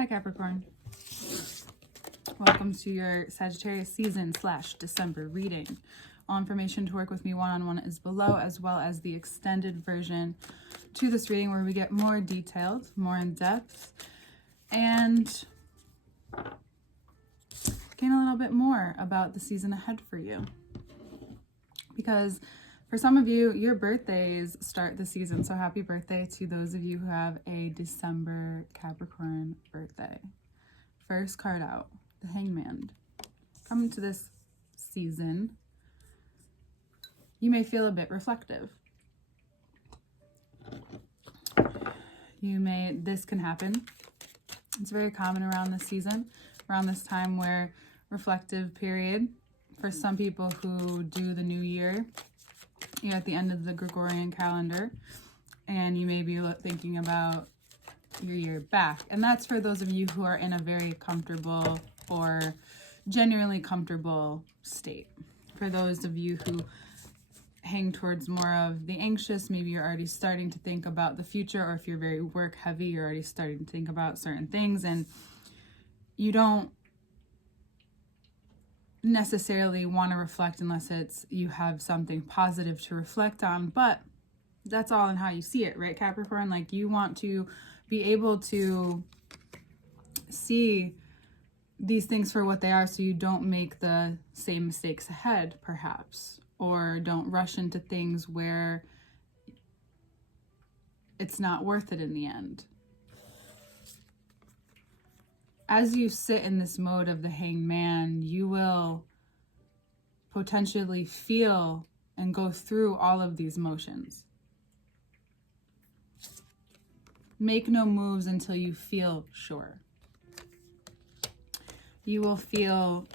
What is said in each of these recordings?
Hi Capricorn. Welcome to your Sagittarius season / December reading. All information to work with me one-on-one is below, as well as the extended version to this reading where we get more detailed, more in depth, and gain a little bit more about the season ahead for you. Because for some of you, your birthdays start the season. So happy birthday to those of you who have a December Capricorn birthday. First card out, the Hangman. Coming to this season, you may feel a bit reflective. This can happen. It's very common around this season, around this time where reflective period. For some people who do the new year, you're at the end of the Gregorian calendar, and you may be thinking about your year back. And that's for those of you who are in a very comfortable or genuinely comfortable state. For those of you who hang towards more of the anxious, maybe you're already starting to think about the future, or if you're very work heavy, you're already starting to think about certain things, and you don't necessarily want to reflect unless you have something positive to reflect on. But that's all in how you see it, right, Capricorn? Like, you want to be able to see these things for what they are, so you don't make the same mistakes ahead, perhaps, or don't rush into things where it's not worth it in the end. As you sit in this mode of the Hanged Man, you will potentially feel and go through all of these motions. Make no moves until you feel sure. You will feel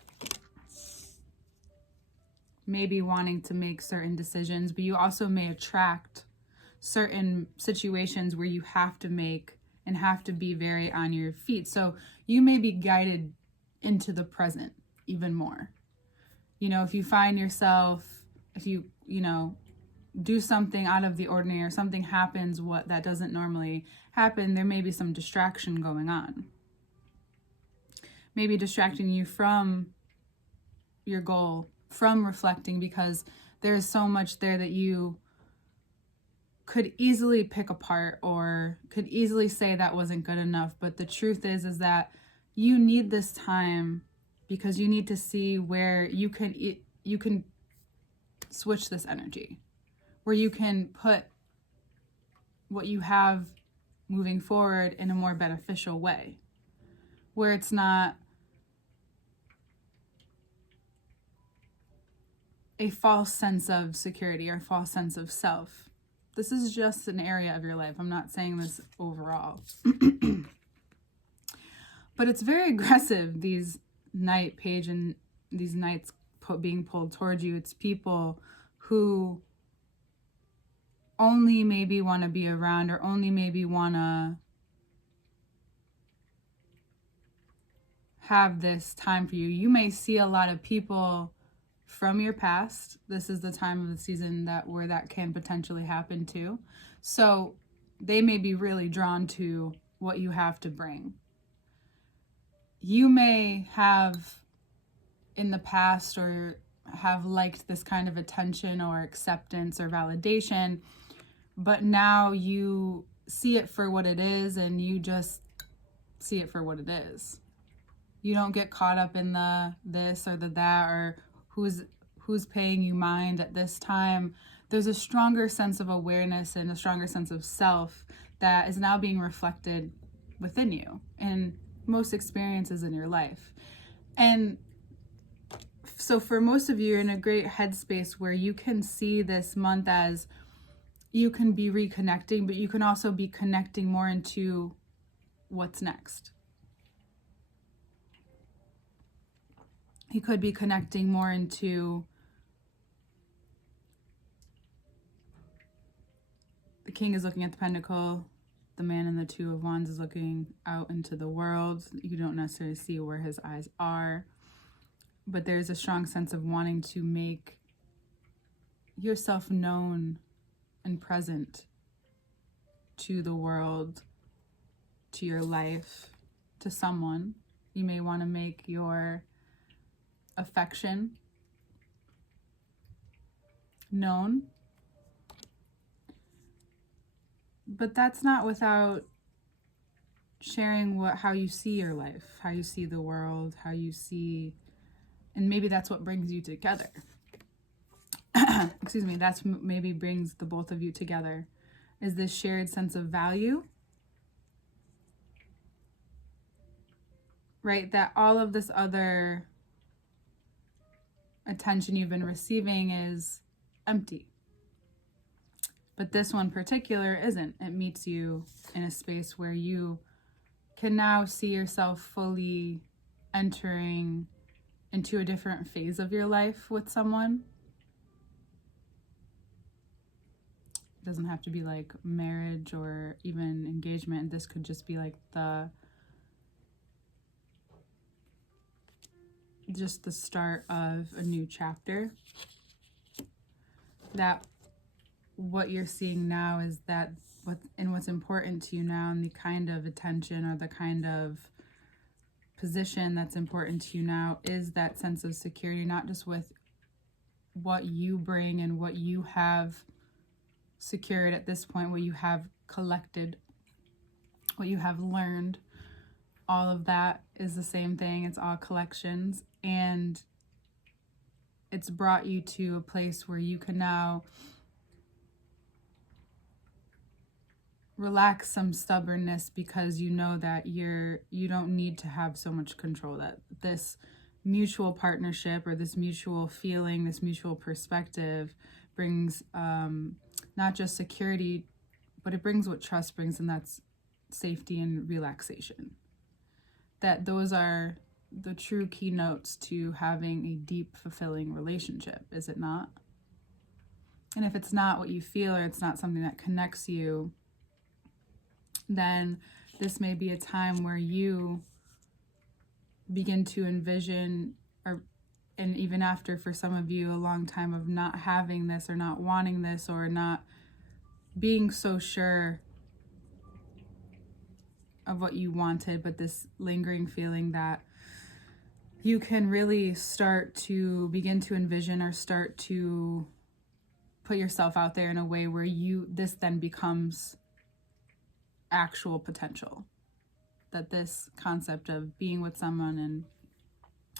maybe wanting to make certain decisions, but you also may attract certain situations where you have to make and have to be very on your feet. So you may be guided into the present even more. You know, if you find yourself, if you do something out of the ordinary, or something happens that doesn't normally happen, there may be some distraction going on. Maybe distracting you from your goal, from reflecting, because there's so much there that you could easily pick apart or could easily say that wasn't good enough. But the truth is that you need this time because you need to see where you can switch this energy, where you can put what you have moving forward in a more beneficial way, where it's not a false sense of security or false sense of self. This is just an area of your life. I'm not saying this overall. But it's very aggressive, these knight page and these knights being pulled towards you. It's people who only maybe want to be around, or only maybe want to have this time for you. You may see a lot of people from your past. This is the time of the season where that can potentially happen too. So they may be really drawn to what you have to bring. You may have in the past or have liked this kind of attention or acceptance or validation, but now you see it for what it is, and you just see it for what it is. You don't get caught up in the this or the that, or who's paying you mind at this time. There's a stronger sense of awareness and a stronger sense of self that is now being reflected within you in most experiences in your life. And so for most of you, you're in a great headspace where you can see this month as you can be reconnecting, but you can also be connecting more into what's next. You could be connecting more into the King is looking at the Pentacle. The Man in the Two of Wands is looking out into the world. You don't necessarily see where his eyes are, but there's a strong sense of wanting to make yourself known and present to the world, to your life, to someone. You may want to make your affection known. But that's not without sharing how you see your life, how you see the world, how you see, and maybe that's what brings you together. Excuse me, that's maybe brings the both of you together, is this shared sense of value, right? That all of this other attention you've been receiving is empty. But this one particular isn't. It meets you in a space where you can now see yourself fully entering into a different phase of your life with someone. It doesn't have to be like marriage or even engagement. This could just be like the start of a new chapter. That what you're seeing now is that what's important to you now, and the kind of attention or the kind of position that's important to you now is that sense of security, not just with what you bring and what you have secured at this point, what you have collected, what you have learned. All of that is the same thing. It's all collections, and it's brought you to a place where you can now relax some stubbornness, because you know that you don't need to have so much control, that this mutual partnership or this mutual feeling, this mutual perspective brings not just security, but it brings what trust brings, and that's safety and relaxation. That those are the true keynotes to having a deep, fulfilling relationship, is it not? And if it's not what you feel, or it's not something that connects you, then this may be a time where you begin to envision, and even after, for some of you, a long time of not having this or not wanting this or not being so sure of what you wanted, but this lingering feeling that you can really start to begin to envision or start to put yourself out there in a way where this then becomes actual potential. That this concept of being with someone and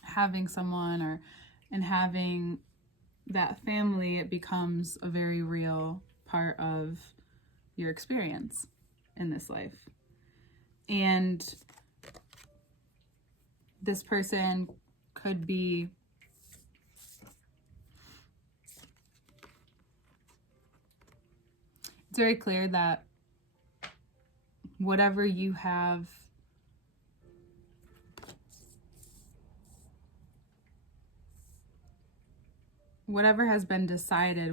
having someone and having that family, it becomes a very real part of your experience in this life. And this person could be it's very clear that whatever you have whatever has been decided,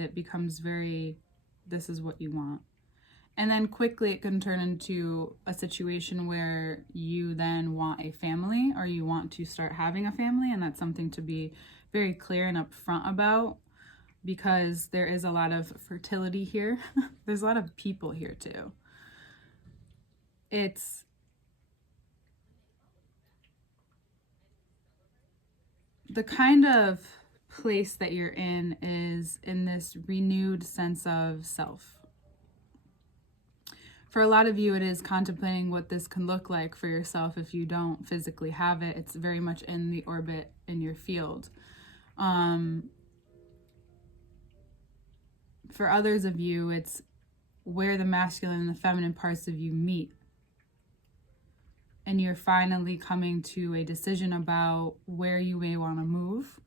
it becomes very, this is what you want. And then quickly it can turn into a situation where you then want a family, or you want to start having a family, and that's something to be very clear and upfront about, because there is a lot of fertility here. There's a lot of people here too. It's the kind of place that you're in is in this renewed sense of self. For a lot of you, it is contemplating what this can look like for yourself if you don't physically have it. It's very much in the orbit in your field. For others of you, it's where the masculine and the feminine parts of you meet. And you're finally coming to a decision about where you may want to move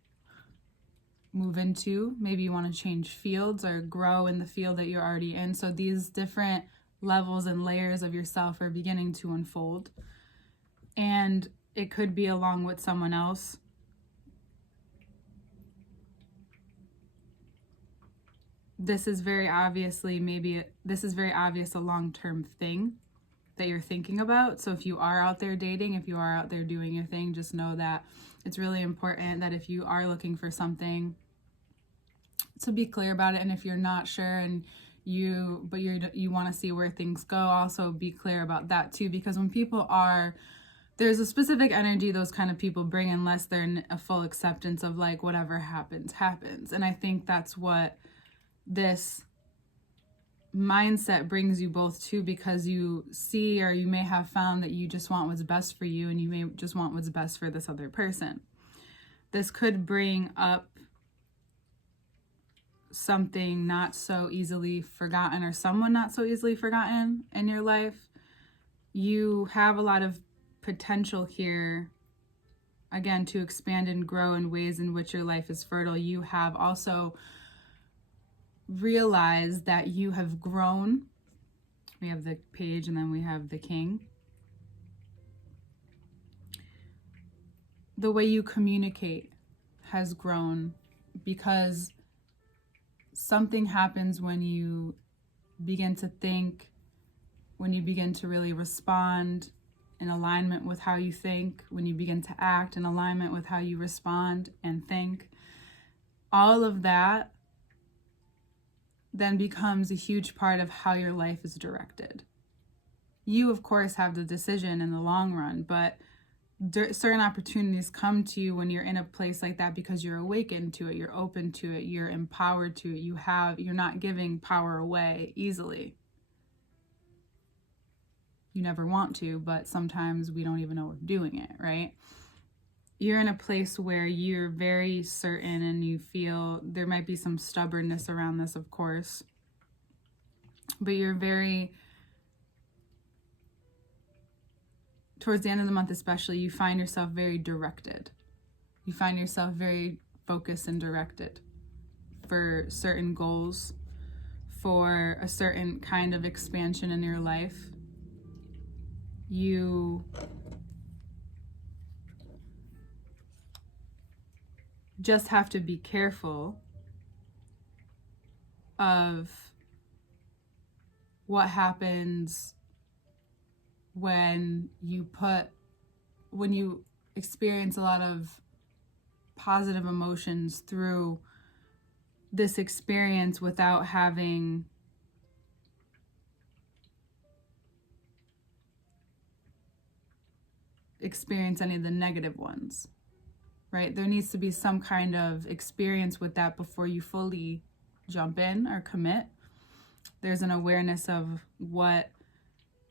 into. Maybe you want to change fields or grow in the field that you're already in. So these different levels and layers of yourself are beginning to unfold. And it could be along with someone else. This is very obvious a long-term thing that you're thinking about. So if you are out there dating, if you are out there doing your thing, just know that it's really important that if you are looking for something, to be clear about it. And if you're not sure and you want to see where things go. Also be clear about that too, because when people are, there's a specific energy those kind of people bring unless they're in a full acceptance of like whatever happens. And I think that's what this mindset brings you both to, because you see, or you may have found that you just want what's best for you, and you may just want what's best for this other person. This could bring up something not so easily forgotten, or someone not so easily forgotten in your life. You have a lot of potential here, again, to expand and grow in ways in which your life is fertile. You have also realized that you have grown. We have the page and then we have the king. The way you communicate has grown, because something happens when you begin to think, when you begin to really respond in alignment with how you think, when you begin to act in alignment with how you respond and think. All of that then becomes a huge part of how your life is directed. You, of course, have the decision in the long run, but certain opportunities come to you when you're in a place like that, because you're awakened to it, you're open to it, you're empowered to it, you're not giving power away easily. You never want to, but sometimes we don't even know we're doing it, right? You're in a place where you're very certain, and you feel there might be some stubbornness around this, of course, but you're very, towards the end of the month especially, you find yourself very directed. You find yourself very focused and directed for certain goals, for a certain kind of expansion in your life. You just have to be careful of what happens when you experience a lot of positive emotions through this experience without having experienced any of the negative ones, right? There needs to be some kind of experience with that before you fully jump in or commit. There's an awareness of what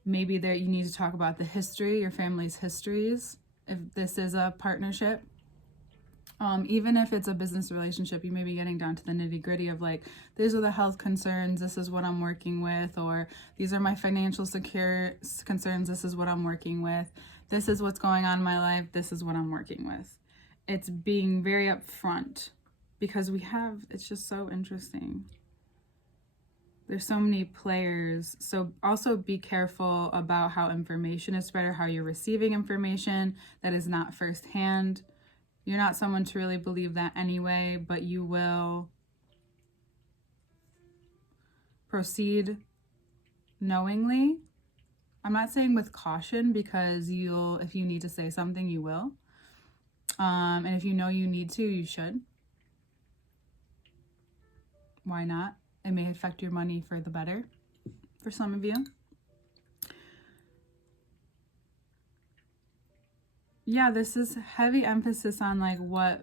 maybe there, you need to talk about the history, your family's histories, if this is a partnership. Even if it's a business relationship, you may be getting down to the nitty gritty of like, these are the health concerns, this is what I'm working with, or these are my financial concerns, this is what I'm working with, this is what's going on in my life, this is what I'm working with. It's being very upfront, because it's just so interesting. There's so many players. So also be careful about how information is spread, or how you're receiving information that is not firsthand. You're not someone to really believe that anyway, but you will proceed knowingly. I'm not saying with caution, because if you need to say something, you will. And if you know you need to, you should. Why not? It may affect your money for the better for some of you. Yeah, this is heavy emphasis on like what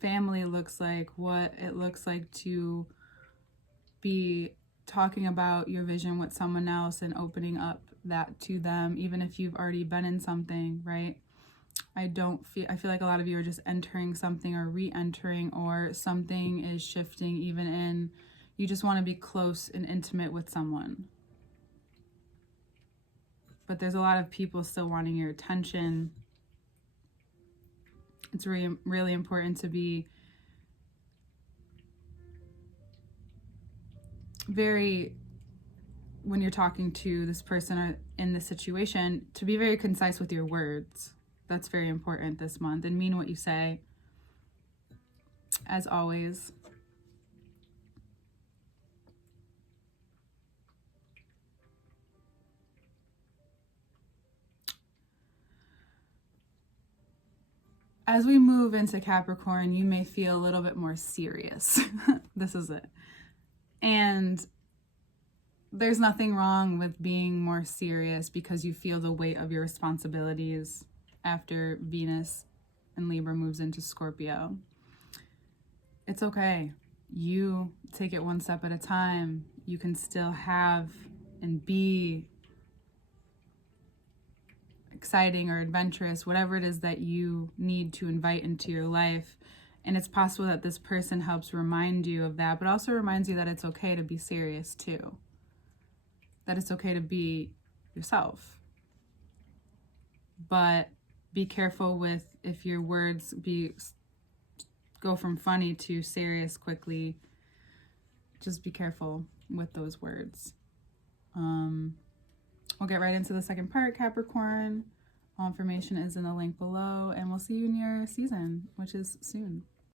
family looks like, what it looks like to be talking about your vision with someone else and opening up that to them, even if you've already been in something, right? I feel like a lot of you are just entering something or re-entering, or something is shifting even in, you just want to be close and intimate with someone. But there's a lot of people still wanting your attention. It's really, really important to be very, when you're talking to this person or in this situation, to be very concise with your words. That's very important this month, and mean what you say, as always. As we move into Capricorn, you may feel a little bit more serious. This is it. And there's nothing wrong with being more serious because you feel the weight of your responsibilities after Venus and Libra moves into Scorpio. It's okay. You take it one step at a time. You can still have and be exciting or adventurous, whatever it is that you need to invite into your life. And it's possible that this person helps remind you of that, but also reminds you that it's okay to be serious too. That it's okay to be yourself. But be careful with if your words go from funny to serious quickly. Just be careful with those words. We'll get right into the second part, Capricorn. All information is in the link below, and we'll see you in your season, which is soon.